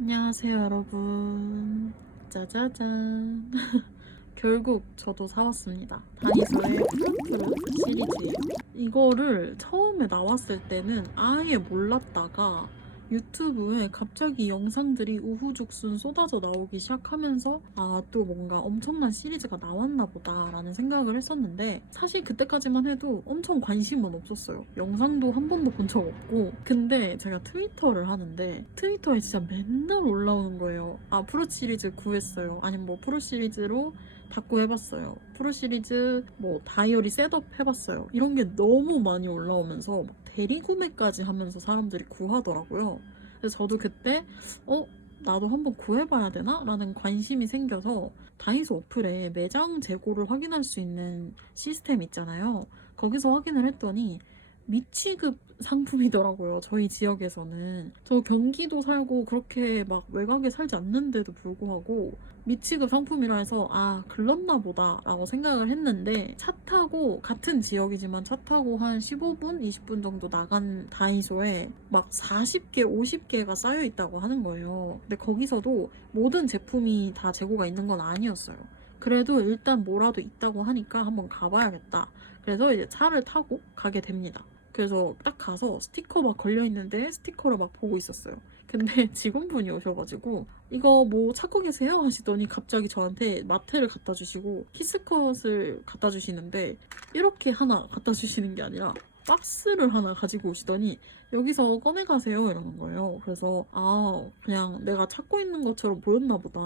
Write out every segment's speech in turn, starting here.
안녕하세요, 여러분. 짜자잔. 결국 저도 사왔습니다. 다이소의 푸르푸르 시리즈예요. 이거를 처음에 나왔을 때는 아예 몰랐다가 유튜브에 갑자기 영상들이 우후죽순 쏟아져 나오기 시작하면서 또 뭔가 엄청난 시리즈가 나왔나 보다라는 생각을 했었는데, 사실 그때까지만 해도 엄청 관심은 없었어요. 영상도 한 번도 본 적 없고. 근데 제가 트위터를 하는데 트위터에 진짜 맨날 올라오는 거예요. 프로 시리즈 구했어요. 아니면 뭐 프로 시리즈로 닦고 해봤어요. 프로 시리즈 뭐 다이어리 셋업 해봤어요. 이런 게 너무 많이 올라오면서 막 대리구매까지 하면서 사람들이 구하더라고요. 그래서 저도 그때 나도 한번 구해봐야 되나? 라는 관심이 생겨서 다이소 어플에 매장 재고를 확인할 수 있는 시스템 있잖아요. 거기서 확인을 했더니 미취급 상품이더라고요. 저희 지역에서는. 저 경기도 살고 그렇게 막 외곽에 살지 않는데도 불구하고 미취급 상품이라 해서 글렀나 보다 라고 생각을 했는데, 차 타고 같은 지역이지만 차 타고 한 15분, 20분 정도 나간 다이소에 막 40개, 50개가 쌓여 있다고 하는 거예요. 근데 거기서도 모든 제품이 다 재고가 있는 건 아니었어요. 그래도 일단 뭐라도 있다고 하니까 한번 가봐야겠다. 그래서 이제 차를 타고 가게 됩니다. 그래서 딱 가서 스티커 막 걸려있는데 스티커를 막 보고 있었어요. 근데 직원분이 오셔가지고 이거 뭐 찾고 계세요? 하시더니 갑자기 저한테 마트를 갖다 주시고 키스컷을 갖다 주시는데, 이렇게 하나 갖다 주시는 게 아니라 박스를 하나 가지고 오시더니 여기서 꺼내 가세요 이러는 거예요. 그래서 그냥 내가 찾고 있는 것처럼 보였나 보다.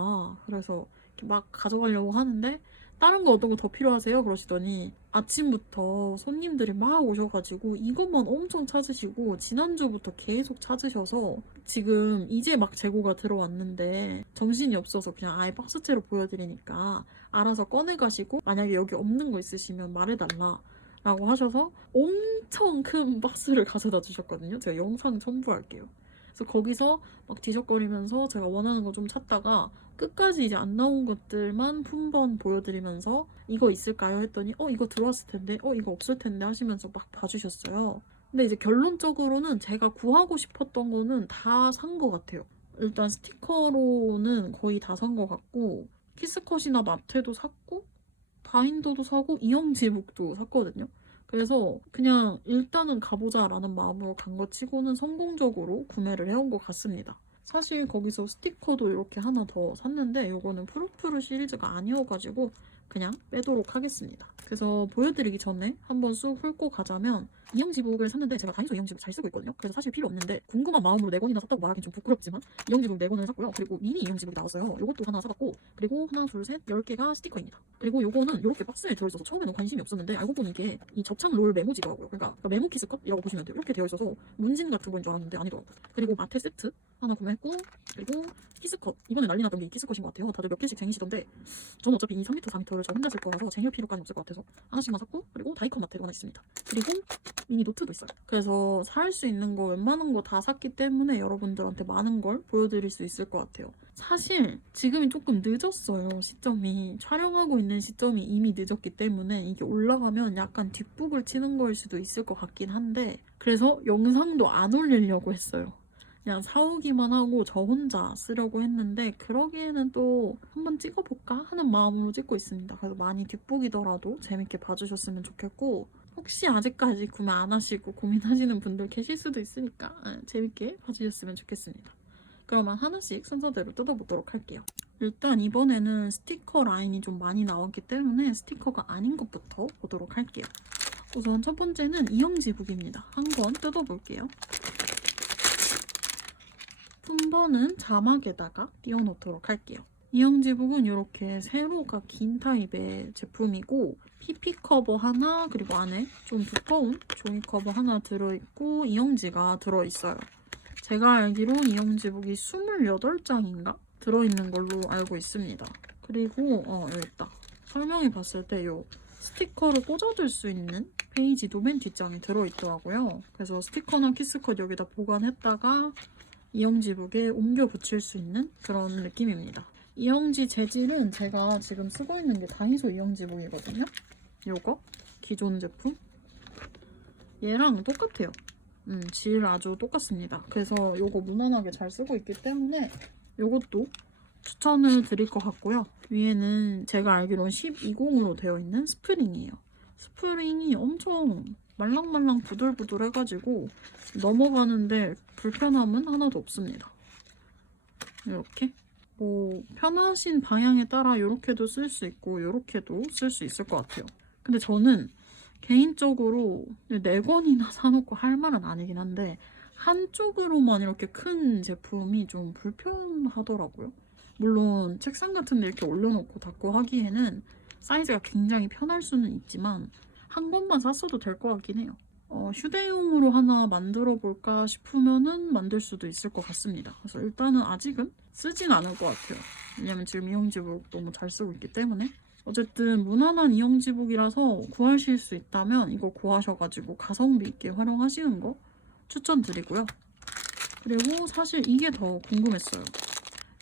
그래서 이렇게 막 가져가려고 하는데, 다른 거 어떤 거 더 필요하세요? 그러시더니 아침부터 손님들이 막 오셔가지고 이것만 엄청 찾으시고 지난주부터 계속 찾으셔서 지금 이제 막 재고가 들어왔는데 정신이 없어서 그냥 아예 박스째로 보여드리니까 알아서 꺼내가시고 만약에 여기 없는 거 있으시면 말해달라 라고 하셔서 엄청 큰 박스를 가져다 주셨거든요. 제가 영상 첨부할게요. 그래서 거기서 막 뒤적거리면서 제가 원하는 거 좀 찾다가 끝까지 이제 안 나온 것들만 품번 보여드리면서 이거 있을까요? 했더니 이거 들어왔을 텐데 이거 없을 텐데 하시면서 막 봐주셨어요. 근데 이제 결론적으로는 제가 구하고 싶었던 거는 다 산 것 같아요. 일단 스티커로는 거의 다 산 것 같고, 키스컷이나 마테도 샀고 바인더도 사고 이영지북도 샀거든요. 그래서 그냥 일단은 가보자라는 마음으로 간 것 치고는 성공적으로 구매를 해온 것 같습니다. 사실 거기서 스티커도 이렇게 하나 더 샀는데 이거는 푸르푸르 시리즈가 아니어가지고 그냥 빼도록 하겠습니다. 그래서 보여드리기 전에 한번 쑥 훑고 가자면, 이영지북을 샀는데 제가 다이소 이영지북 잘 쓰고 있거든요. 그래서 사실 필요 없는데 궁금한 마음으로 4권이나 샀다고 말하긴 좀 부끄럽지만 이영지북 4권을 샀고요. 그리고 미니 이영지북이 나왔어요. 이것도 하나 사봤고, 그리고 하나 둘 셋 10개가 스티커입니다. 그리고 요거는 이렇게 박스에 들어있어서 처음에는 관심이 없었는데 알고 보니 이게 이 접착 롤 메모지더라고요. 그러니까 메모 키스컷이라고 보시면 돼요. 이렇게 되어 있어서 문진 같은 거인 줄 알았는데 아니더라고요. 그리고 마테 세트 하나 구매했고, 그리고 키스컷, 이번에 난리 났던 게 키스컷인 것 같아요. 다들 몇 개씩 쟁이시던데 저는 어차피 이 3m 4m를 저 혼자 쓸 거라서 쟁일 필요까지 없을 것 같아서 하나씩만 샀고, 그리고 다이컷 마테도 하나 있습니다. 그리고 미니 노트도 있어요. 그래서 살 수 있는 거 웬만한 거 다 샀기 때문에 여러분들한테 많은 걸 보여드릴 수 있을 것 같아요. 사실 지금이 조금 늦었어요. 시점이, 촬영하고 있는 시점이 이미 늦었기 때문에 이게 올라가면 약간 뒷북을 치는 거일 수도 있을 것 같긴 한데, 그래서 영상도 안 올리려고 했어요. 그냥 사오기만 하고 저 혼자 쓰려고 했는데 그러기에는 또 한번 찍어볼까 하는 마음으로 찍고 있습니다. 그래서 많이 뒷북이더라도 재밌게 봐주셨으면 좋겠고, 혹시 아직까지 구매 안 하시고 고민하시는 분들 계실 수도 있으니까 재밌게 봐주셨으면 좋겠습니다. 그러면 하나씩 순서대로 뜯어보도록 할게요. 일단 이번에는 스티커 라인이 좀 많이 나왔기 때문에 스티커가 아닌 것부터 보도록 할게요. 우선 첫 번째는 이영지북입니다. 한 권 뜯어볼게요. 품번은 자막에다가 띄워놓도록 할게요. 이영지북은 이렇게 세로가 긴 타입의 제품이고, PP 커버 하나, 그리고 안에 좀 두꺼운 종이 커버 하나 들어있고 이영지가 들어있어요. 제가 알기론 이영지북이 28장인가? 들어있는 걸로 알고 있습니다. 그리고 여기 있다. 설명에 봤을 때 이 스티커를 꽂아둘 수 있는 페이지도 맨 뒷장에 들어있더라고요. 그래서 스티커나 키스컷 여기다 보관했다가 이영지북에 옮겨 붙일 수 있는 그런 느낌입니다. 이영지 재질은 제가 지금 쓰고 있는 게 다이소 이영지북이거든요. 요거 기존 제품 얘랑 똑같아요. 질 아주 똑같습니다. 그래서 요거 무난하게 잘 쓰고 있기 때문에 이것도 추천을 드릴 것 같고요. 위에는 제가 알기로는 1020으로 되어 있는 스프링이에요. 스프링이 엄청 말랑말랑 부들부들 해가지고 넘어가는데 불편함은 하나도 없습니다. 이렇게 뭐 편하신 방향에 따라 이렇게도 쓸 수 있고 이렇게도 쓸 수 있을 것 같아요. 근데 저는 개인적으로 4권이나 사놓고 할 말은 아니긴 한데 한쪽으로만 이렇게 큰 제품이 좀 불편하더라고요. 물론 책상 같은 데 이렇게 올려놓고 닫고 하기에는 사이즈가 굉장히 편할 수는 있지만 한 권만 샀어도 될 것 같긴 해요. 휴대용으로 하나 만들어 볼까 싶으면은 만들 수도 있을 것 같습니다. 그래서 일단은 아직은 쓰진 않을 것 같아요. 왜냐면 지금 이영지북 너무 잘 쓰고 있기 때문에. 어쨌든 무난한 이영지북이라서 구하실 수 있다면 이거 구하셔가지고 가성비 있게 활용하시는 거 추천드리고요. 그리고 사실 이게 더 궁금했어요.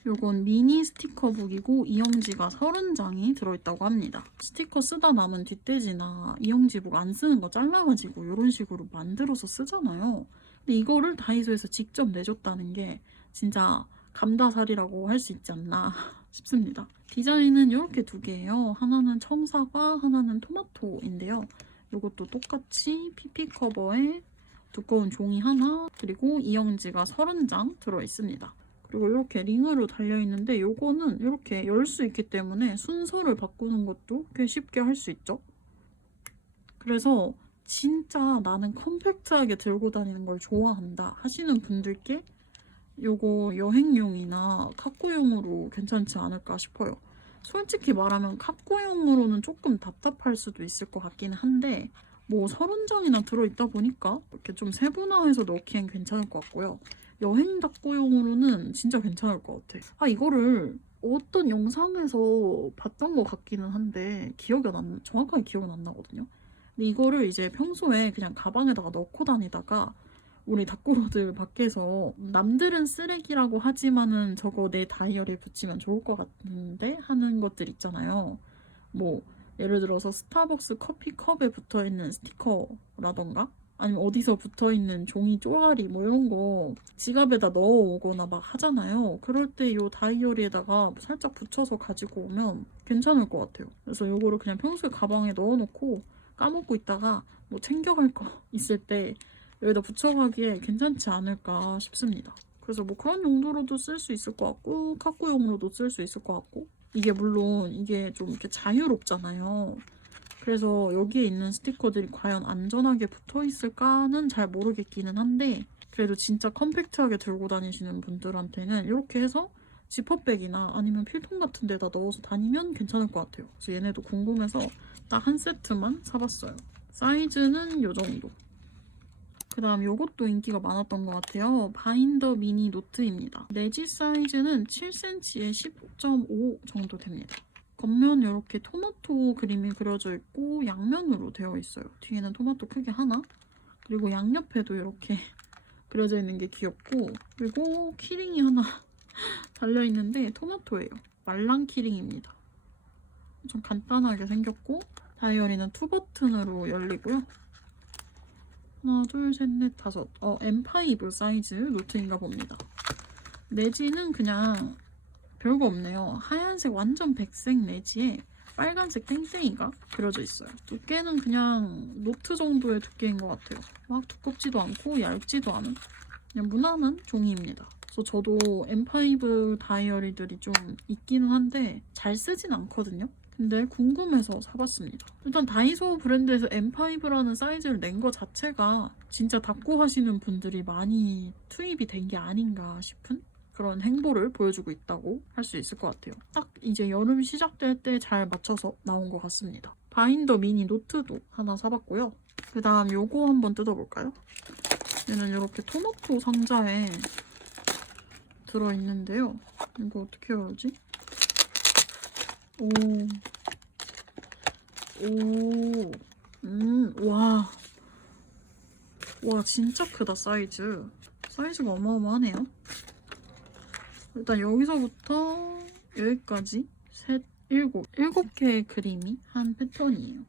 요건 미니 스티커북이고 이영지가 30장이 들어있다고 합니다. 스티커 쓰다 남은 뒷돼지나 이영지북 안 쓰는 거 잘라가지고 이런 식으로 만들어서 쓰잖아요. 근데 이거를 다이소에서 직접 내줬다는 게 진짜 감다살이라고 할 수 있지 않나 싶습니다. 디자인은 이렇게 2개예요. 하나는 청사과, 하나는 토마토인데요. 이것도 똑같이 PP 커버에 두꺼운 종이 하나, 그리고 이영지가 30장 들어있습니다. 그리고 이렇게 링으로 달려있는데 이거는 이렇게 열 수 있기 때문에 순서를 바꾸는 것도 꽤 쉽게 할 수 있죠. 그래서 진짜 나는 컴팩트하게 들고 다니는 걸 좋아한다 하시는 분들께 이거 여행용이나 카쿠용으로 괜찮지 않을까 싶어요. 솔직히 말하면 카쿠용으로는 조금 답답할 수도 있을 것 같긴 한데 뭐 30장이나 들어있다 보니까 이렇게 좀 세분화해서 넣기엔 괜찮을 것 같고요. 여행 답구용으로는 진짜 괜찮을 것 같아. 이거를 어떤 영상에서 봤던 것 같기는 한데 정확하게 기억은 안 나거든요. 근데 이거를 이제 평소에 그냥 가방에다가 넣고 다니다가 우리 닭구로들 밖에서 남들은 쓰레기라고 하지만은 저거 내 다이어리에 붙이면 좋을 것 같은데 하는 것들 있잖아요. 뭐 예를 들어서 스타벅스 커피컵에 붙어있는 스티커라던가 아니면 어디서 붙어있는 종이 쪼가리 뭐 이런 거 지갑에다 넣어오거나 막 하잖아요. 그럴 때 이 다이어리에다가 살짝 붙여서 가지고 오면 괜찮을 것 같아요. 그래서 이거를 그냥 평소에 가방에 넣어놓고 까먹고 있다가 뭐 챙겨갈 거 있을 때 여기다 붙여가기에 괜찮지 않을까 싶습니다. 그래서 뭐 그런 용도로도 쓸 수 있을 것 같고 카쿠용으로도 쓸 수 있을 것 같고 이게 물론 이게 좀 이렇게 자유롭잖아요. 그래서 여기에 있는 스티커들이 과연 안전하게 붙어 있을까는 잘 모르겠기는 한데 그래도 진짜 컴팩트하게 들고 다니시는 분들한테는 이렇게 해서 지퍼백이나 아니면 필통 같은 데다 넣어서 다니면 괜찮을 것 같아요. 그래서 얘네도 궁금해서 딱 한 세트만 사봤어요. 사이즈는 이 정도. 그 다음 요것도 인기가 많았던 것 같아요. 바인더 미니 노트입니다. 내지 사이즈는 7cm에 10.5 정도 됩니다. 겉면 이렇게 토마토 그림이 그려져 있고 양면으로 되어 있어요. 뒤에는 토마토 크게 하나, 그리고 양옆에도 이렇게 그려져 있는 게 귀엽고, 그리고 키링이 하나 달려있는데 토마토예요. 말랑 키링입니다. 좀 간단하게 생겼고 다이어리는 2버튼으로 열리고요. 하나, 둘, 셋, 넷, 다섯. M5 사이즈 노트인가 봅니다. 내지는 그냥 별거 없네요. 하얀색 완전 백색 내지에 빨간색 땡땡이가 그려져 있어요. 두께는 그냥 노트 정도의 두께인 것 같아요. 막 두껍지도 않고 얇지도 않은 그냥 무난한 종이입니다. 그래서 저도 M5 다이어리들이 좀 있기는 한데 잘 쓰진 않거든요. 근데 궁금해서 사봤습니다. 일단 다이소 브랜드에서 M5라는 사이즈를 낸 것 자체가 진짜 닦고 하시는 분들이 많이 투입이 된 게 아닌가 싶은 그런 행보를 보여주고 있다고 할 수 있을 것 같아요. 딱 이제 여름 시작될 때 잘 맞춰서 나온 것 같습니다. 바인더 미니 노트도 하나 사봤고요. 그 다음 요거 한번 뜯어볼까요? 얘는 이렇게 토마토 상자에 들어있는데요. 이거 어떻게 열지? 와. 와, 진짜 크다, 사이즈. 사이즈가 어마어마하네요. 일단 여기서부터 여기까지 일곱 개의 그림이 한 패턴이에요.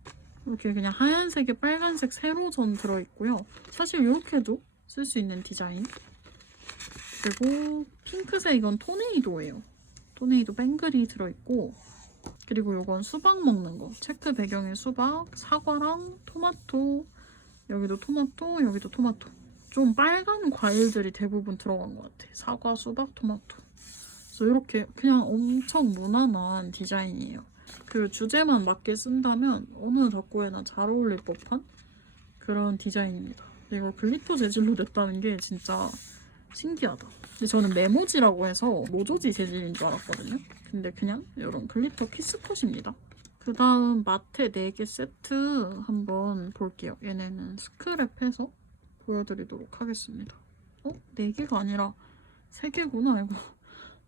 이렇게 그냥 하얀색에 빨간색 세로선 들어있고요. 사실 이렇게도 쓸 수 있는 디자인. 그리고 핑크색 이건 토네이도예요. 토네이도 뱅글이 들어있고, 그리고 이건 수박 먹는 거. 체크 배경에 수박, 사과랑 토마토, 여기도 토마토, 여기도 토마토. 좀 빨간 과일들이 대부분 들어간 것 같아. 사과, 수박, 토마토. 그래서 이렇게 그냥 엄청 무난한 디자인이에요. 그 주제만 맞게 쓴다면 어느 덕구에나 잘 어울릴 법한 그런 디자인입니다. 이걸 글리터 재질로 냈다는 게 진짜 신기하다. 근데 저는 메모지라고 해서 모조지 재질인 줄 알았거든요. 근데 그냥 이런 글리터 키스컷입니다. 그 다음 마테 4개 세트 한번 볼게요. 얘네는 스크랩해서 보여드리도록 하겠습니다. 4개가 아니라 3개구나. 이거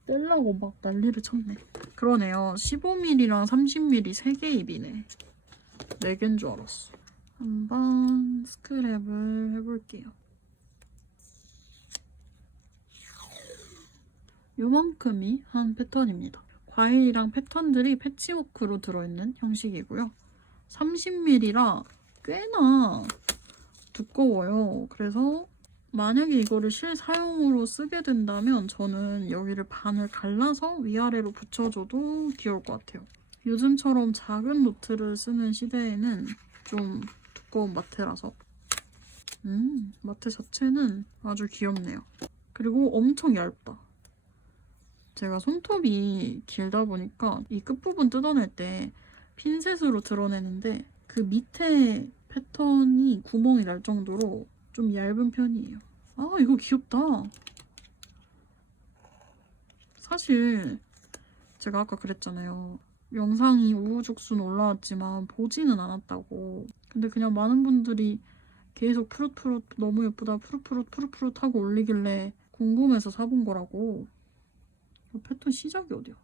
떼려고 막 난리를 쳤네. 그러네요. 15mm랑 30mm 3개 입이네. 4개인 줄 알았어. 한번 스크랩을 해볼게요. 요만큼이 한 패턴입니다. 과일이랑 패턴들이 패치워크로 들어있는 형식이고요. 30mm라 꽤나 두꺼워요. 그래서 만약에 이거를 실사용으로 쓰게 된다면 저는 여기를 반을 갈라서 위아래로 붙여줘도 귀여울 것 같아요. 요즘처럼 작은 노트를 쓰는 시대에는 좀 두꺼운 마테라서 마테 자체는 아주 귀엽네요. 그리고 엄청 얇다. 제가 손톱이 길다 보니까 이 끝부분 뜯어낼 때 핀셋으로 드러내는데 그 밑에 패턴이 구멍이 날 정도로 좀 얇은 편이에요. 아, 이거 귀엽다. 사실 제가 아까 그랬잖아요. 영상이 우후죽순 올라왔지만 보지는 않았다고. 근데 그냥 많은 분들이 계속 푸릇푸릇 너무 예쁘다 푸릇푸릇 하고 올리길래 궁금해서 사본 거라고. 패턴 시작이 어디야?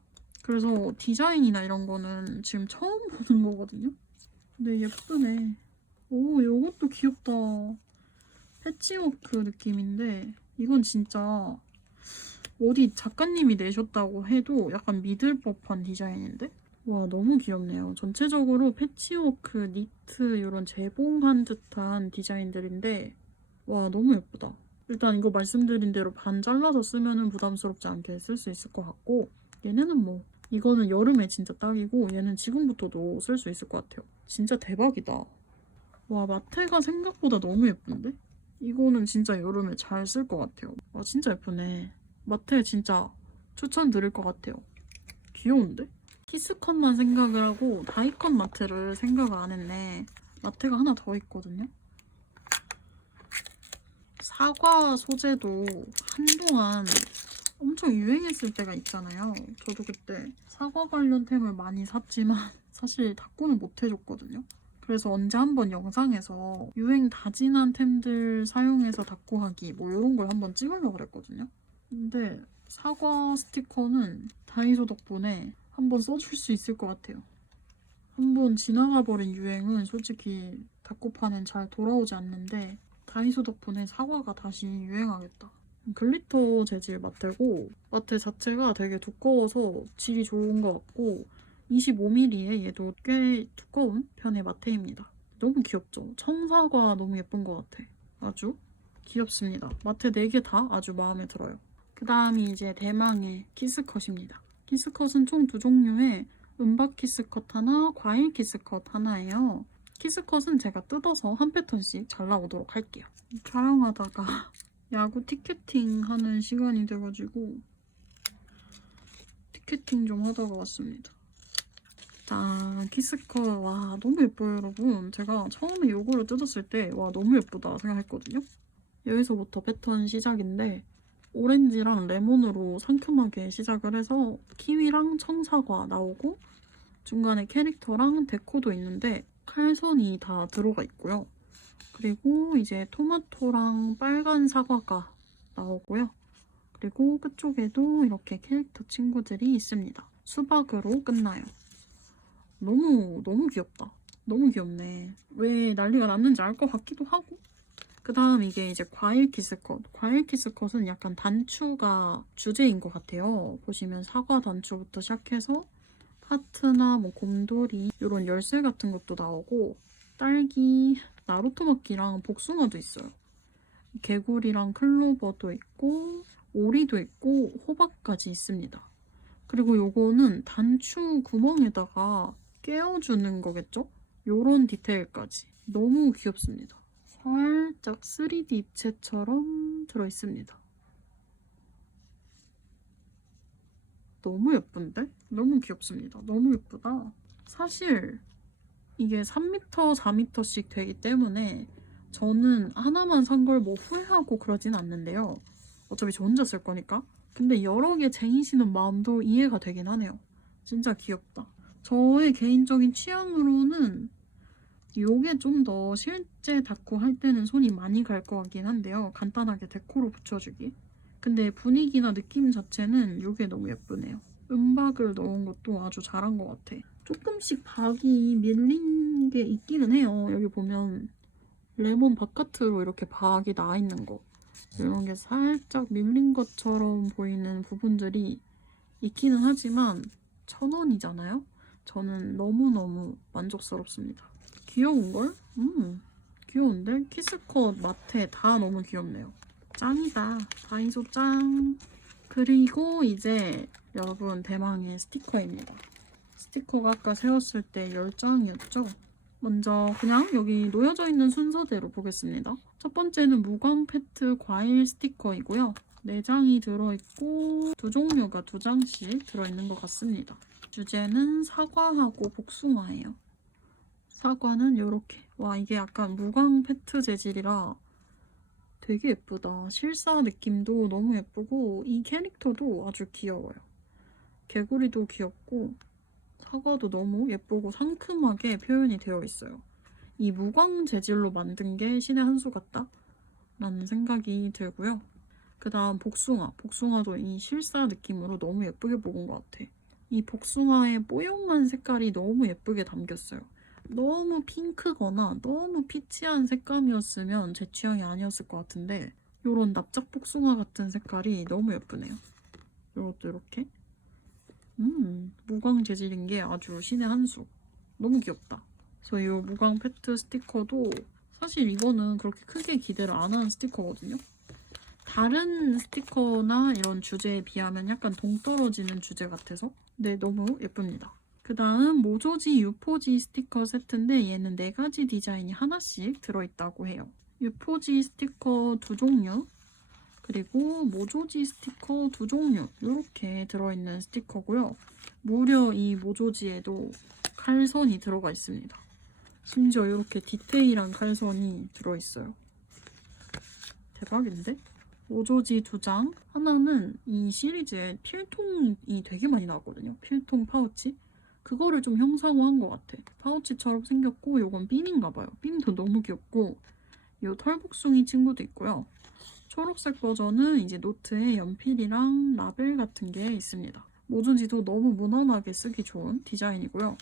그래서 디자인이나 이런 거는 지금 처음 보는 거거든요. 근데 예쁘네. 오, 이것도 귀엽다. 패치워크 느낌인데 이건 진짜 어디 작가님이 내셨다고 해도 약간 믿을 법한 디자인인데? 와, 너무 귀엽네요. 전체적으로 패치워크, 니트 이런 재봉한 듯한 디자인들인데 와, 너무 예쁘다. 일단 이거 말씀드린 대로 반 잘라서 쓰면 부담스럽지 않게 쓸 수 있을 것 같고 얘네는 뭐 이거는 여름에 진짜 딱이고 얘는 지금부터도 쓸 수 있을 것 같아요. 진짜 대박이다. 와, 마테가 생각보다 너무 예쁜데? 이거는 진짜 여름에 잘 쓸 것 같아요. 와, 진짜 예쁘네. 마테 진짜 추천드릴 것 같아요. 귀여운데? 키스컷만 생각을 하고 다이컷 마테를 생각을 안 했네. 마테가 하나 더 있거든요. 사과 소재도 한동안 엄청 유행했을 때가 있잖아요. 저도 그때 사과 관련 템을 많이 샀지만 사실 닦고는 못 해줬거든요. 그래서 언제 한번 영상에서 유행 다 지난 템들 사용해서 닦고 하기 뭐 이런 걸 한번 찍으려고 그랬거든요. 근데 사과 스티커는 다이소 덕분에 한번 써줄 수 있을 것 같아요. 한번 지나가버린 유행은 솔직히 닦고파는 잘 돌아오지 않는데 다이소 덕분에 사과가 다시 유행하겠다. 글리터 재질 마테고 마테 자체가 되게 두꺼워서 질이 좋은 것 같고 25mm에 얘도 꽤 두꺼운 편의 마테입니다. 너무 귀엽죠? 청사과 너무 예쁜 것 같아. 아주 귀엽습니다. 마테 4개 다 아주 마음에 들어요. 그 다음이 이제 대망의 키스컷입니다. 키스컷은 총 2종류의 은박 키스컷 하나, 과일 키스컷 하나예요. 키스컷은 제가 뜯어서 한 패턴씩 잘라오도록 할게요. 촬영하다가 야구 티켓팅 하는 시간이 돼가지고 티켓팅 좀 하다가 왔습니다. 자, 키스컷. 와, 너무 예뻐요, 여러분. 제가 처음에 이거를 뜯었을 때 와, 너무 예쁘다 생각했거든요. 여기서부터 패턴 시작인데 오렌지랑 레몬으로 상큼하게 시작을 해서 키위랑 청사과 나오고 중간에 캐릭터랑 데코도 있는데 칼선이 다 들어가 있고요. 그리고 이제 토마토랑 빨간 사과가 나오고요. 그리고 끝쪽에도 이렇게 캐릭터 친구들이 있습니다. 수박으로 끝나요. 너무 귀엽다. 너무 귀엽네. 왜 난리가 났는지 알 것 같기도 하고. 그 다음 이게 이제 과일 키스컷. 과일 키스컷은 약간 단추가 주제인 것 같아요. 보시면 사과 단추부터 시작해서 하트나 뭐 곰돌이 이런 열쇠 같은 것도 나오고 딸기, 나루토마키랑 복숭아도 있어요. 개구리랑 클로버도 있고 오리도 있고 호박까지 있습니다. 그리고 요거는 단추 구멍에다가 깨워주는 거겠죠? 요런 디테일까지. 너무 귀엽습니다. 살짝 3D 입체처럼 들어있습니다. 너무 예쁜데? 너무 귀엽습니다. 너무 예쁘다. 사실 이게 3m, 4m씩 되기 때문에 저는 하나만 산 걸 뭐 후회하고 그러진 않는데요. 어차피 저 혼자 쓸 거니까. 근데 여러 개 쟁이시는 마음도 이해가 되긴 하네요. 진짜 귀엽다. 저의 개인적인 취향으로는 요게 좀 더 실제 다쿠 할 때는 손이 많이 갈 것 같긴 한데요. 간단하게 데코로 붙여주기. 근데 분위기나 느낌 자체는 요게 너무 예쁘네요. 은박을 넣은 것도 아주 잘한 것 같아. 조금씩 박이 밀린 게 있기는 해요. 여기 보면 레몬 바깥으로 이렇게 박이 나 있는 거. 이런 게 살짝 밀린 것처럼 보이는 부분들이 있기는 하지만 1,000원이잖아요? 저는 너무너무 만족스럽습니다. 귀여운걸? 귀여운데? 키스컷, 마테 다 너무 귀엽네요. 짱이다. 다이소 짱. 그리고 이제 여러분 대망의 스티커입니다. 스티커가 아까 세웠을 때 10장이었죠? 먼저 그냥 여기 놓여져 있는 순서대로 보겠습니다. 첫 번째는 무광 페트 과일 스티커이고요. 4장이 들어있고 두 종류가 2장씩 들어있는 것 같습니다. 주제는 사과하고 복숭아예요. 사과는 이렇게. 와, 이게 약간 무광 페트 재질이라 되게 예쁘다. 실사 느낌도 너무 예쁘고 이 캐릭터도 아주 귀여워요. 개구리도 귀엽고 사과도 너무 예쁘고 상큼하게 표현이 되어 있어요. 이 무광 재질로 만든 게 신의 한 수 같다? 라는 생각이 들고요. 그 다음 복숭아. 복숭아도 이 실사 느낌으로 너무 예쁘게 뽑은 것 같아. 이 복숭아의 뽀용한 색깔이 너무 예쁘게 담겼어요. 너무 핑크거나 너무 피치한 색감이었으면 제 취향이 아니었을 것 같은데 이런 납작 복숭아 같은 색깔이 너무 예쁘네요. 이것도 이렇게. 무광 재질인 게 아주 신의 한 수. 너무 귀엽다. 그래서 이 무광 페트 스티커도 사실 이거는 그렇게 크게 기대를 안 하는 스티커거든요. 다른 스티커나 이런 주제에 비하면 약간 동떨어지는 주제 같아서 네, 너무 예쁩니다. 그 다음 모조지 유포지 스티커 세트인데 얘는 4가지 디자인이 하나씩 들어있다고 해요. 유포지 스티커 2종류 그리고 모조지 스티커 2종류 이렇게 들어있는 스티커고요. 무려 이 모조지에도 칼선이 들어가 있습니다. 심지어 이렇게 디테일한 칼선이 들어있어요. 대박인데? 모조지 2장. 하나는 이 시리즈에 필통이 되게 많이 나왔거든요. 필통 파우치. 그거를 좀 형상화한 것 같아. 파우치처럼 생겼고 이건 핀인가 봐요. 핀도 너무 귀엽고 이 털복숭이 친구도 있고요. 초록색 버전은 이제 노트에 연필이랑 라벨 같은 게 있습니다. 모조지도 너무 무난하게 쓰기 좋은 디자인이고요.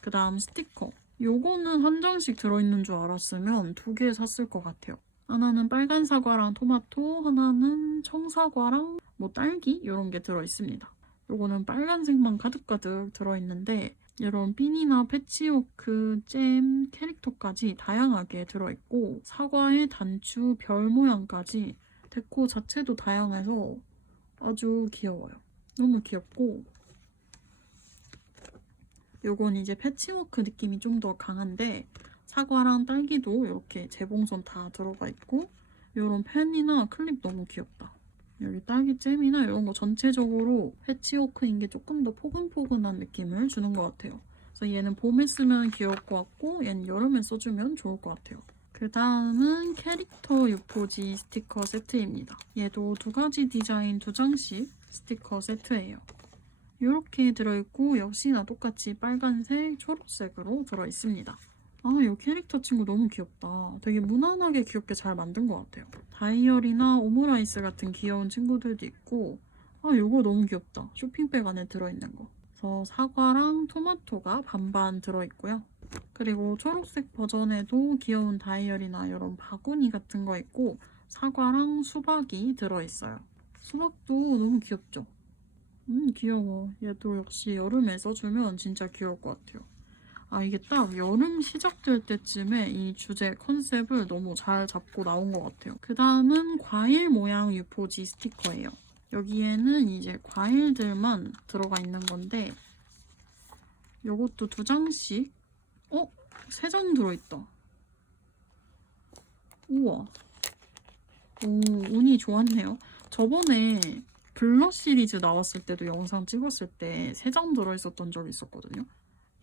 그 다음 스티커. 요거는 한 장씩 들어있는 줄 알았으면 2개 샀을 것 같아요. 하나는 빨간 사과랑 토마토, 하나는 청사과랑 뭐 딸기 이런 게 들어있습니다. 요거는 빨간색만 가득가득 들어있는데 이런 핀이나 패치워크, 잼, 캐릭터까지 다양하게 들어있고 사과의 단추, 별 모양까지 데코 자체도 다양해서 아주 귀여워요. 너무 귀엽고 요건 이제 패치워크 느낌이 좀 더 강한데 사과랑 딸기도 이렇게 재봉선 다 들어가 있고 이런 펜이나 클립 너무 귀엽다. 여기 딸기 잼이나 이런 거 전체적으로 패치워크인 게 조금 더 포근포근한 느낌을 주는 것 같아요. 그래서 얘는 봄에 쓰면 귀여울 것 같고 얘는 여름에 써주면 좋을 것 같아요. 그 다음은 캐릭터 유포지 스티커 세트입니다. 얘도 2가지 디자인 2장씩 스티커 세트예요. 이렇게 들어있고 역시나 똑같이 빨간색, 초록색으로 들어있습니다. 아, 이 캐릭터 친구 너무 귀엽다. 되게 무난하게 귀엽게 잘 만든 것 같아요. 다이어리나 오므라이스 같은 귀여운 친구들도 있고 아, 이거 너무 귀엽다. 쇼핑백 안에 들어있는 거. 그래서 사과랑 토마토가 반반 들어있고요. 그리고 초록색 버전에도 귀여운 다이어리나 이런 바구니 같은 거 있고 사과랑 수박이 들어있어요. 수박도 너무 귀엽죠? 귀여워. 얘도 역시 여름에 써주면 진짜 귀여울 것 같아요. 아, 이게 딱 여름 시작될 때쯤에 이 주제 컨셉을 너무 잘 잡고 나온 것 같아요. 그 다음은 과일 모양 유포지 스티커예요. 여기에는 이제 과일들만 들어가 있는 건데 요것도 2장씩 3장 들어있다. 우와. 오, 운이 좋았네요. 저번에 블러 시리즈 나왔을 때도 영상 찍었을 때 3장 들어있었던 적이 있었거든요.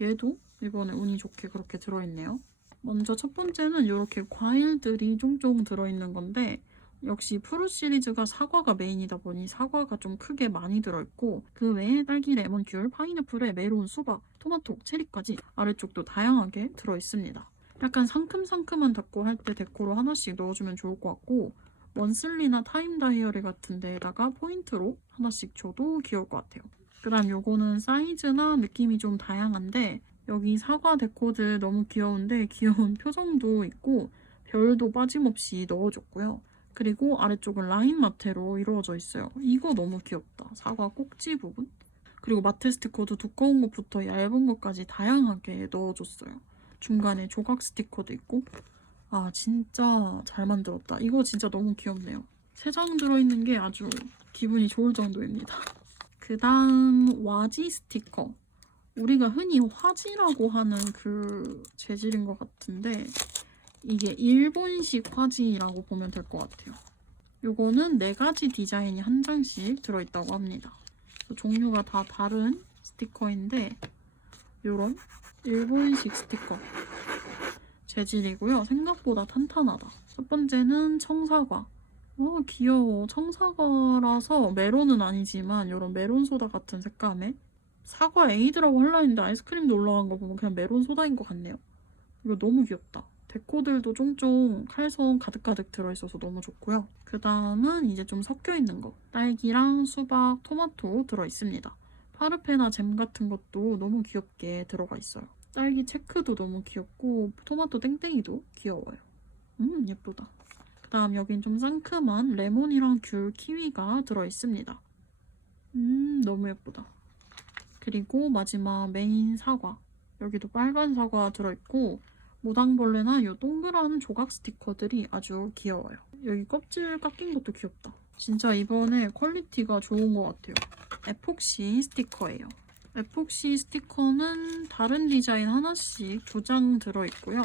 얘도 이번에 운이 좋게 그렇게 들어있네요. 먼저 첫 번째는 이렇게 과일들이 쫑쫑 들어있는 건데 역시 프루 시리즈가 사과가 메인이다 보니 사과가 좀 크게 많이 들어있고 그 외에 딸기, 레몬, 귤, 파인애플에 메론, 수박, 토마토, 체리까지 아래쪽도 다양하게 들어있습니다. 약간 상큼상큼한 닭고 할 때 데코로 하나씩 넣어주면 좋을 것 같고 원슬리나 타임 다이어리 같은 데에다가 포인트로 하나씩 줘도 귀여울 것 같아요. 그 다음 요거는 사이즈나 느낌이 좀 다양한데 여기 사과 데코들 너무 귀여운데 귀여운 표정도 있고 별도 빠짐없이 넣어줬고요. 그리고 아래쪽은 라인 마테로 이루어져 있어요. 이거 너무 귀엽다. 사과 꼭지 부분. 그리고 마테 스티커도 두꺼운 것부터 얇은 것까지 다양하게 넣어줬어요. 중간에 조각 스티커도 있고 아 진짜 잘 만들었다. 이거 진짜 너무 귀엽네요. 3장 들어있는 게 아주 기분이 좋을 정도입니다. 그 다음 와지 스티커. 우리가 흔히 화지라고 하는 그 재질인 것 같은데 이게 일본식 화지라고 보면 될 것 같아요. 요거는 4가지 디자인이 한 장씩 들어있다고 합니다. 종류가 다 다른 스티커인데 요런 일본식 스티커 재질이고요. 생각보다 탄탄하다. 첫 번째는 청사과. 귀여워. 청사과라서 메론은 아니지만 이런 메론 소다 같은 색감에 사과 에이드라고 하려 했는데 아이스크림도 올라간 거 보면 그냥 메론 소다인 것 같네요. 이거 너무 귀엽다. 데코들도 쫑쫑 칼성 가득가득 들어있어서 너무 좋고요. 그 다음은 이제 좀 섞여있는 거. 딸기랑 수박, 토마토 들어있습니다. 파르페나 잼 같은 것도 너무 귀엽게 들어가 있어요. 딸기 체크도 너무 귀엽고 토마토 땡땡이도 귀여워요. 예쁘다. 그 다음 여긴 좀 상큼한 레몬이랑 귤, 키위가 들어있습니다. 너무 예쁘다. 그리고 마지막 메인 사과. 여기도 빨간 사과 들어있고 무당벌레나 이 동그란 조각 스티커들이 아주 귀여워요. 여기 껍질 깎인 것도 귀엽다. 진짜 이번에 퀄리티가 좋은 것 같아요. 에폭시 스티커예요. 에폭시 스티커는 다른 디자인 하나씩 2장 들어있고요.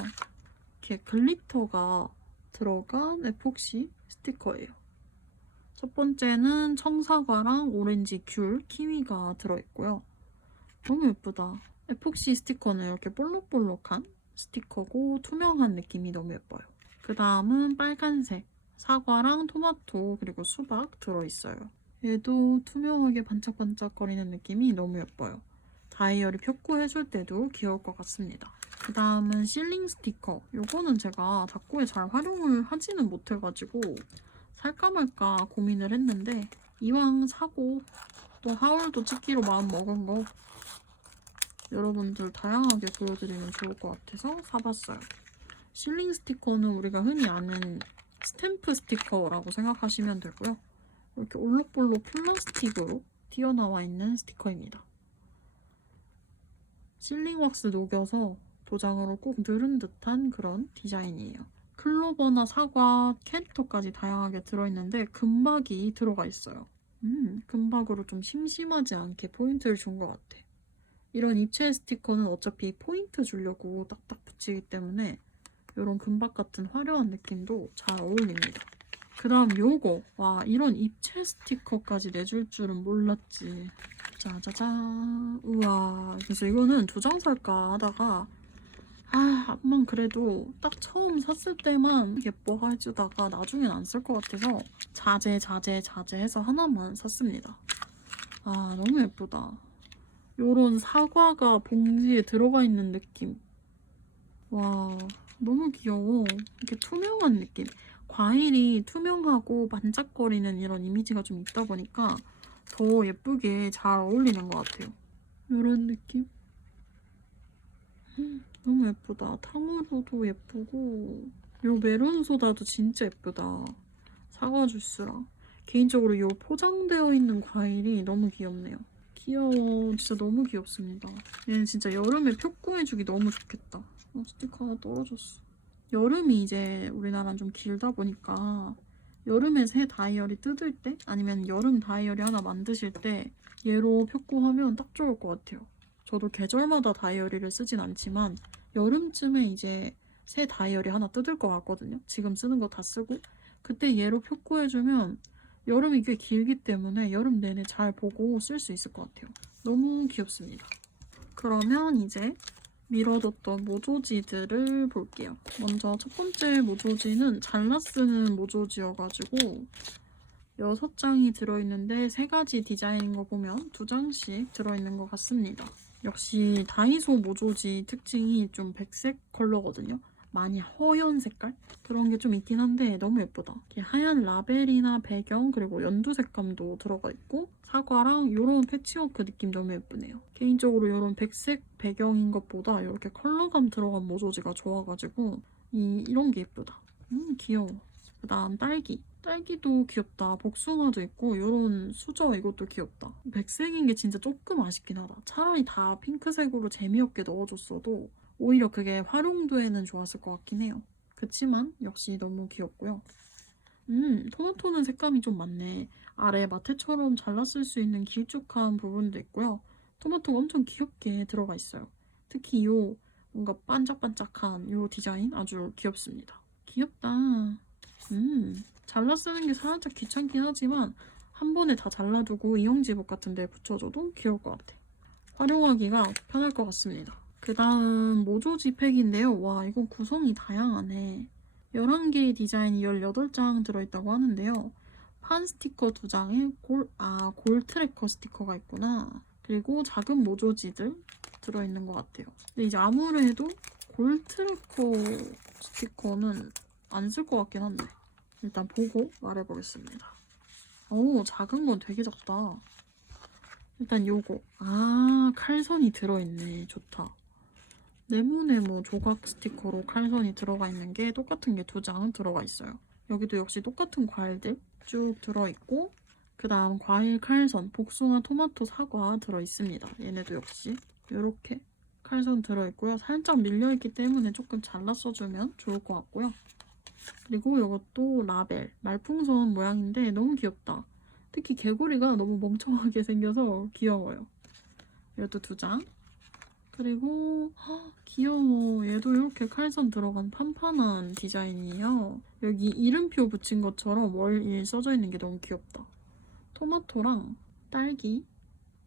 이렇게 글리터가 들어간 에폭시 스티커예요. 첫 번째는 청사과랑 오렌지, 귤, 키위가 들어있고요. 너무 예쁘다. 에폭시 스티커는 이렇게 볼록볼록한 스티커고 투명한 느낌이 너무 예뻐요. 그 다음은 빨간색 사과랑 토마토 그리고 수박 들어있어요. 얘도 투명하게 반짝반짝거리는 느낌이 너무 예뻐요. 다이어리 폈고 해줄 때도 귀여울 것 같습니다. 그 다음은 실링 스티커. 요거는 제가 닭고에 잘 활용을 하지는 못해가지고 살까 말까 고민을 했는데 이왕 사고 또 하울도 찍기로 마음 먹은 거 여러분들 다양하게 보여드리면 좋을 것 같아서 사봤어요. 실링 스티커는 우리가 흔히 아는 스탬프 스티커라고 생각하시면 되고요. 이렇게 올록볼록 플라스틱으로 튀어나와 있는 스티커입니다. 실링 왁스 녹여서 도장으로 꼭 누른 듯한 그런 디자인이에요. 클로버나 사과, 캐릭터까지 다양하게 들어있는데 금박이 들어가 있어요. 금박으로 좀 심심하지 않게 포인트를 준 것 같아. 이런 입체 스티커는 어차피 포인트 주려고 딱딱 붙이기 때문에 이런 금박 같은 화려한 느낌도 잘 어울립니다. 그 다음 요거. 와, 이런 입체 스티커까지 내줄 줄은 몰랐지. 짜자잔. 우와. 그래서 이거는 2장 살까 하다가 암만 그래도 딱 처음 샀을 때만 예뻐해주다가 나중엔 안 쓸 것 같아서 자제해서 하나만 샀습니다. 아, 너무 예쁘다. 요런 사과가 봉지에 들어가 있는 느낌. 와, 너무 귀여워. 이렇게 투명한 느낌. 과일이 투명하고 반짝거리는 이런 이미지가 좀 있다 보니까 더 예쁘게 잘 어울리는 것 같아요. 이런 느낌? 너무 예쁘다. 탕후루도 예쁘고 요 메론 소다도 진짜 예쁘다. 사과 주스랑 개인적으로 요 포장되어 있는 과일이 너무 귀엽네요. 귀여워. 진짜 너무 귀엽습니다. 얘는 진짜 여름에 표구해주기 너무 좋겠다. 스티커 하나 떨어졌어. 여름이 이제 우리나라는 좀 길다 보니까 여름에 새 다이어리 뜯을 때 아니면 여름 다이어리 하나 만드실 때 얘로 표구하면 딱 좋을 것 같아요. 저도 계절마다 다이어리를 쓰진 않지만 여름쯤에 이제 새 다이어리 하나 뜯을 것 같거든요. 지금 쓰는 거 다 쓰고 그때 얘로 표구해주면 여름이 꽤 길기 때문에 여름 내내 잘 보고 쓸 수 있을 것 같아요. 너무 귀엽습니다. 그러면 이제 미뤄뒀던 모조지들을 볼게요. 먼저 첫 번째 모조지는 잘라 쓰는 모조지여가지고 6장이 들어있는데 3가지 디자인인 거 보면 2장씩 들어있는 것 같습니다. 역시 다이소 모조지 특징이 좀 백색 컬러거든요. 많이 허연 색깔? 그런 게 좀 있긴 한데 너무 예쁘다. 하얀 라벨이나 배경 그리고 연두 색감도 들어가 있고 사과랑 이런 패치워크 느낌 너무 예쁘네요. 개인적으로 이런 백색 배경인 것보다 이렇게 컬러감 들어간 모조지가 좋아가지고 이런 게 예쁘다. 귀여워. 그 다음 딸기. 딸기도 귀엽다. 복숭아도 있고 이런 수저 이것도 귀엽다. 백색인 게 진짜 조금 아쉽긴 하다. 차라리 다 핑크색으로 재미없게 넣어줬어도 오히려 그게 활용도에는 좋았을 것 같긴 해요. 그치만 역시 너무 귀엽고요. 토마토는 색감이 좀 많네. 아래 마테처럼 잘랐을 수 있는 길쭉한 부분도 있고요. 토마토가 엄청 귀엽게 들어가 있어요. 특히 이 뭔가 반짝반짝한 이 디자인 아주 귀엽습니다. 귀엽다. 잘라 쓰는 게 살짝 귀찮긴 하지만 한 번에 다 잘라두고 이용지복 같은 데 붙여줘도 귀여울 것 같아. 활용하기가 편할 것 같습니다. 그 다음 모조지 팩인데요. 와, 이건 구성이 다양하네. 11개의 디자인이 18장 들어있다고 하는데요. 판 스티커 2장에 골 트래커 스티커가 있구나. 그리고 작은 모조지들 들어있는 것 같아요. 근데 이제 아무래도 골 트래커 스티커는 안 쓸 것 같긴 한데 일단 보고 말해보겠습니다. 오, 작은 건 되게 작다. 일단 요거. 칼선이 들어있네. 좋다. 네모네모 조각 스티커로 칼선이 들어가 있는 게 똑같은 게 2장 들어가 있어요. 여기도 역시 똑같은 과일들 쭉 들어있고 그 다음 과일 칼선, 복숭아, 토마토, 사과 들어있습니다. 얘네도 역시 이렇게 칼선 들어있고요. 살짝 밀려있기 때문에 조금 잘라 써주면 좋을 것 같고요. 그리고 이것도 라벨, 말풍선 모양인데 너무 귀엽다. 특히 개구리가 너무 멍청하게 생겨서 귀여워요. 이것도 2장. 그리고 귀여워. 얘도 이렇게 칼선 들어간 판판한 디자인이에요. 여기 이름표 붙인 것처럼 월일 써져 있는 게 너무 귀엽다. 토마토랑 딸기,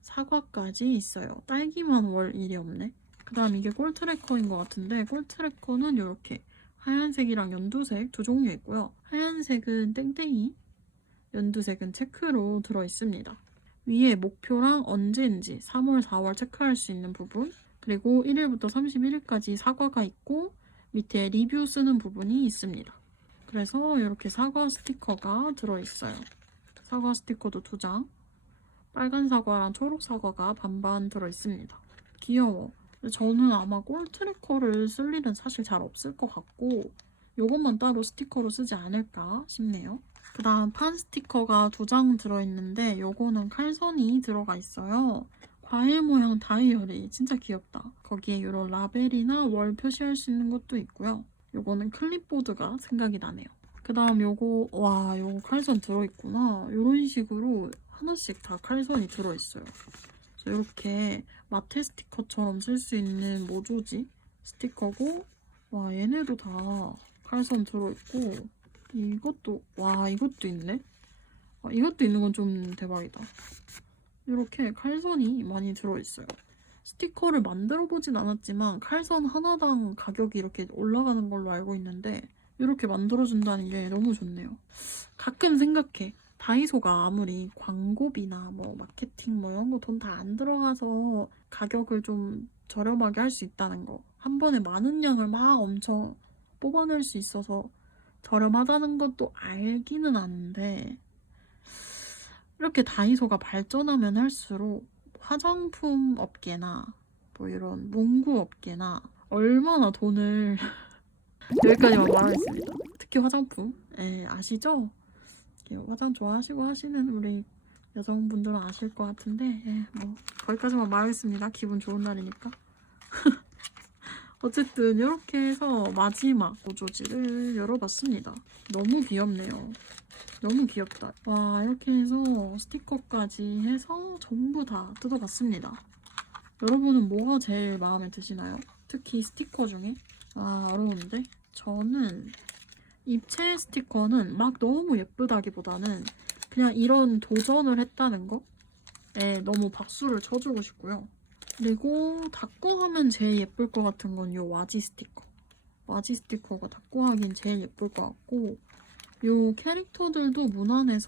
사과까지 있어요. 딸기만 월일이 없네. 그 다음 이게 꼴트래커인 것 같은데 꼴트래커는 이렇게 하얀색이랑 연두색 2종류 있고요. 하얀색은 땡땡이, 연두색은 체크로 들어있습니다. 위에 목표랑 언제인지 3월, 4월 체크할 수 있는 부분 그리고 1일부터 31일까지 사과가 있고 밑에 리뷰 쓰는 부분이 있습니다. 그래서 이렇게 사과 스티커가 들어있어요. 사과 스티커도 2장. 빨간 사과랑 초록 사과가 반반 들어있습니다. 귀여워. 저는 아마 꼴트래커를 쓸 일은 사실 잘 없을 것 같고 이것만 따로 스티커로 쓰지 않을까 싶네요. 그 다음 판 스티커가 2장 들어있는데 요거는 칼선이 들어가 있어요. 과일 모양 다이어리 진짜 귀엽다. 거기에 이런 라벨이나 월 표시할 수 있는 것도 있고요. 요거는 클립보드가 생각이 나네요. 그 다음 요거 요거 칼선 들어있구나. 이런 식으로 하나씩 다 칼선이 들어있어요. 그래서 이렇게 마테 스티커처럼 쓸 수 있는 모조지 스티커고 얘네도 다 칼선 들어있고 이것도 있네. 이것도 있는 건 좀 대박이다. 이렇게 칼선이 많이 들어있어요. 스티커를 만들어 보진 않았지만 칼선 하나당 가격이 이렇게 올라가는 걸로 알고 있는데 이렇게 만들어준다는 게 너무 좋네요. 가끔 생각해. 다이소가 아무리 광고비나 마케팅 이런 거 돈 다 안 들어가서 가격을 좀 저렴하게 할 수 있다는 거. 한 번에 많은 양을 막 엄청 뽑아낼 수 있어서 저렴하다는 것도 알기는 아는데 이렇게 다이소가 발전하면 할수록 화장품 업계나 이런 문구 업계나 얼마나 돈을 여기까지만 말하겠습니다. 특히 화장품 아시죠? 화장 좋아하시고 하시는 우리 여성분들은 아실 것 같은데 뭐 거기까지만 말하겠습니다. 기분 좋은 날이니까. 어쨌든 이렇게 해서 마지막 모조지를 열어봤습니다. 너무 귀엽네요. 너무 귀엽다. 와, 이렇게 해서 스티커까지 해서 전부 다 뜯어봤습니다. 여러분은 뭐가 제일 마음에 드시나요? 특히 스티커 중에? 아, 어려운데? 저는 입체 스티커는 막 너무 예쁘다기보다는 그냥 이런 도전을 했다는 거에 너무 박수를 쳐주고 싶고요. 그리고 닫고 하면 제일 예쁠 것 같은 건 요 와지 스티커. 와지 스티커가 닫고 하긴 제일 예쁠 것 같고, 요 캐릭터들도 무난해서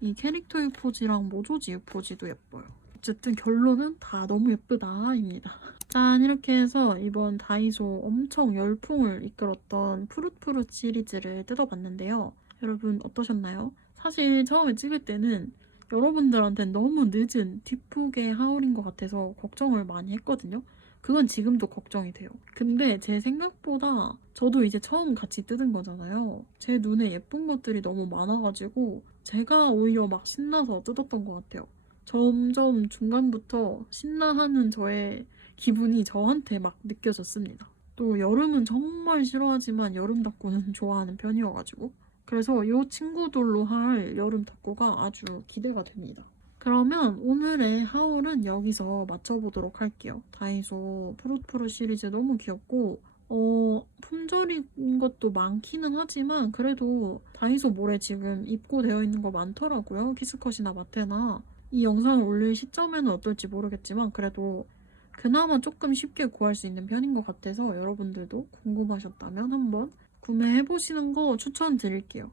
이 캐릭터 유포지랑 모조지 유포지도 예뻐요. 어쨌든 결론은 다 너무 예쁘다입니다. 짠, 이렇게 해서 이번 다이소 엄청 열풍을 이끌었던 푸릇푸릇 시리즈를 뜯어봤는데요. 여러분 어떠셨나요? 사실 처음에 찍을 때는 여러분들한테는 너무 늦은 뒷북의 하울인 것 같아서 걱정을 많이 했거든요. 그건 지금도 걱정이 돼요. 근데 제 생각보다 저도 이제 처음 같이 뜯은 거잖아요. 제 눈에 예쁜 것들이 너무 많아가지고 제가 오히려 막 신나서 뜯었던 것 같아요. 점점 중간부터 신나하는 저의 기분이 저한테 막 느껴졌습니다. 또 여름은 정말 싫어하지만 여름 닭구는 좋아하는 편이어가지고 그래서 이 친구들로 할 여름 닭구가 아주 기대가 됩니다. 그러면 오늘의 하울은 여기서 마쳐보도록 할게요. 다이소 푸릇푸릇 시리즈 너무 귀엽고 품절인 것도 많기는 하지만 그래도 다이소 몰에 지금 입고되어 있는 거 많더라고요. 키스컷이나 마테나. 이 영상을 올릴 시점에는 어떨지 모르겠지만 그래도 그나마 조금 쉽게 구할 수 있는 편인 것 같아서 여러분들도 궁금하셨다면 한번 구매해보시는 거 추천드릴게요.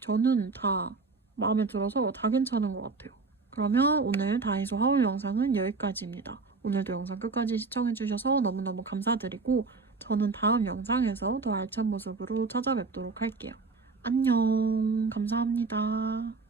저는 다 마음에 들어서 다 괜찮은 것 같아요. 그러면 오늘 다이소 하울 영상은 여기까지입니다. 오늘도 영상 끝까지 시청해주셔서 너무너무 감사드리고 저는 다음 영상에서 더 알찬 모습으로 찾아뵙도록 할게요. 안녕, 감사합니다.